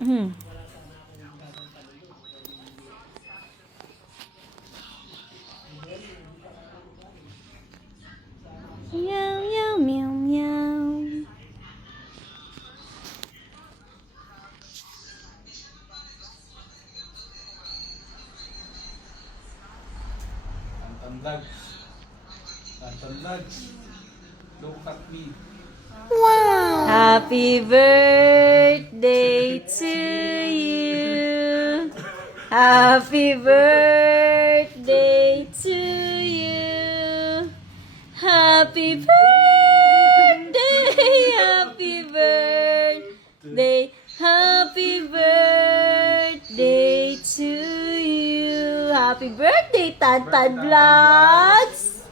Hmm. Meow, meow, meow, meow. Tantan Vlogs. Tantan Vlogs. Look at me. Happy birthday to you. Happy birthday to you. Happy birthday. Happy birthday. Happy birthday to you. Happy birthday, Tantan Vlogs.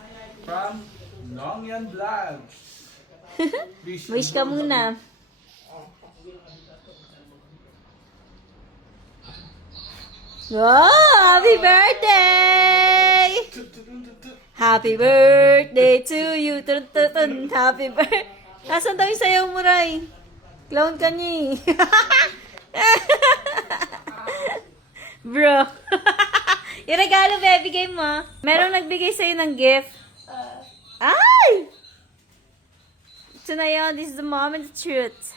From Long Yan Vlogs. Wish ka muna. Wow! Happy birthday! Happy birthday to you! Tun, tun, tun. Happy birthday! Nasaan daw yung sayaw mo, Ray? Clown ka niya eh. Bro. Yung regalo, bibigay mo. Merong nagbigay sa'yo ng gift. Ay! Ito na yun. This is the moment of truth.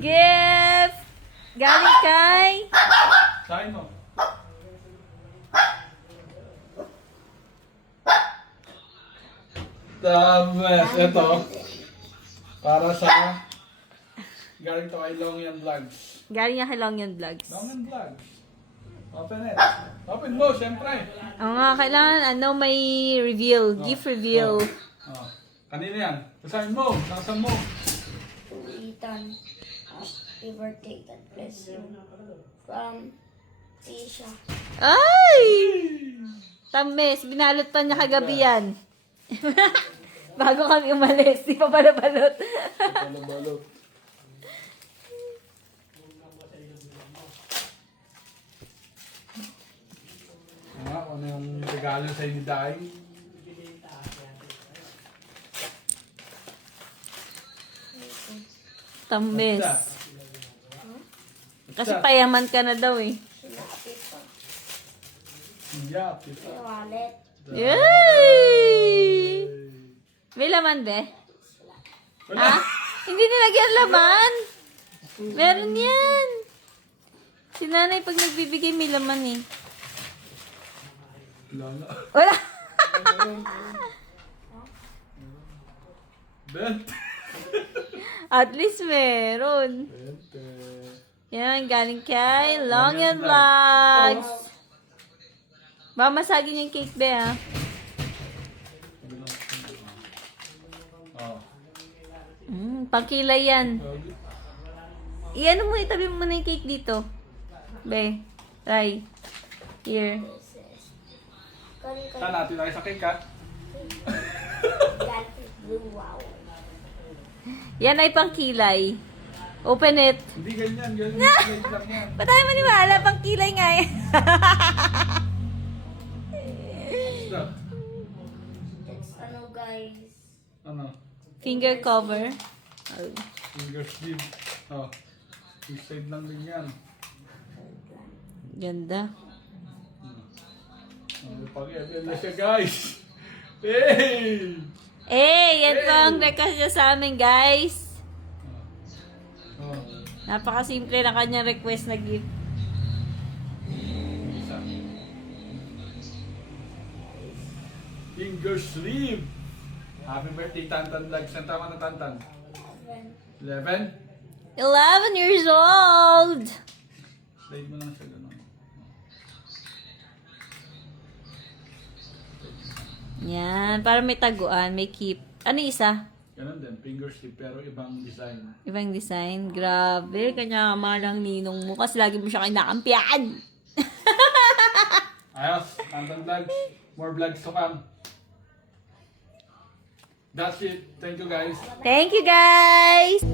Gift! Galing kay... Sain mo. Tamas. Ito. Para sa... Galing to kay Long Yan Vlogs. Galing niya kay Long Yan Vlogs. Long Yan Vlogs. Open it. Open mo, syempre. Oo nga, kailangan may reveal. Gift reveal. Oh. Kanina yan. Basahin mo. Nasaan mo. Ethan, happy birthday, God bless you. From Asia. Ay! Tamis, binalot pa niya kagabi yan. Bago kami umalis, di pa pala balot. Balot-balot. Ano yung regalo sa'yo ni Day? Tamis. What's Kasi that? payaman ka na daw eh. Sinabi pa. Yeah, pita. May wallet. Yay! May laman, be? Wala. Ha? Hindi nilagyan laman. Meron yan. Si nanay pag nagbibigay may laman eh. Wala nga. Wala. Bente. At least meron. Bente. Yan, galing kay Long Yan Vlogs. Baka masagin yung cake, be, ha? Oh. Pangkilay yan. Iyan mo, itabi mo na yung cake dito. Be, try. Here. Saan natin tayo sa cake, ha? Blue, wow. Yan ay pangkilay. Open it. Hindi ganyan. Ganyan lang yan. Ba't tayo maniwala? Pangkilay nga eh. Basta. It's ano guys. Ano? Finger cover. Oh. Finger sleeve. Oh. East side lang din yan. Ganda. Pag-i-apel na siya, guys. Hey! Yan po ang request niya sa amin, guys. Oh. Napakasimple na kanyang request na gift. Isa. Finger sleeve. Happy birthday, Tantan Vlogs. Saan tama na Tantan? 11? 11 years old! Slide mo lang siya ganun. Yan, para may taguan, may keep. Ano yung isa? Ganun din, finger sleeve pero ibang design. Ibang design. Grabe, kanya malang ninong mo kasi lagi mo siya kinakampiyan. Ayos, Tantan Vlogs. More vlogs to come. That's it. Thank you, guys. Thank you, guys!